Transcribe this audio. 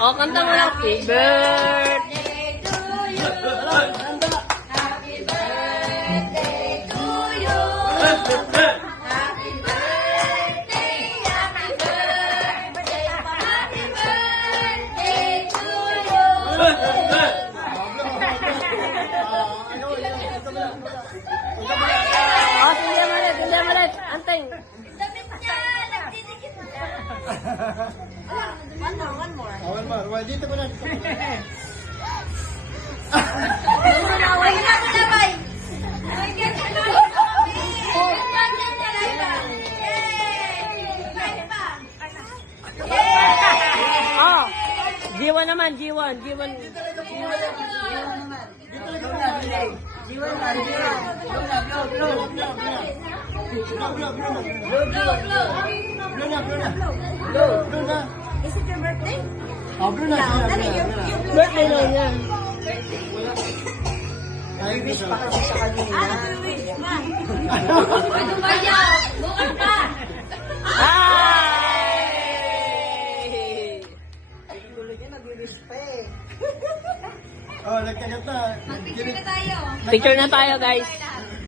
O, kanta mo lang. Happy birthday to you. Happy birthday to you. Happy birthday, happy birthday, happy birthday to you. O, tindihan mo ulit. Anteng. Damit niya, nagdidikit niya. One more. Well, dito ko na. Naway na ako na, bay. Oh, G1 naman, G1. Is it your birthday? Birthday na niya. Wish pa kasi sa kanina. Ano ba yan? Bukas pa. Hi! Tuloy niya, nag-wish pa eh. Oh, nagkagat na. Picture na tayo, guys.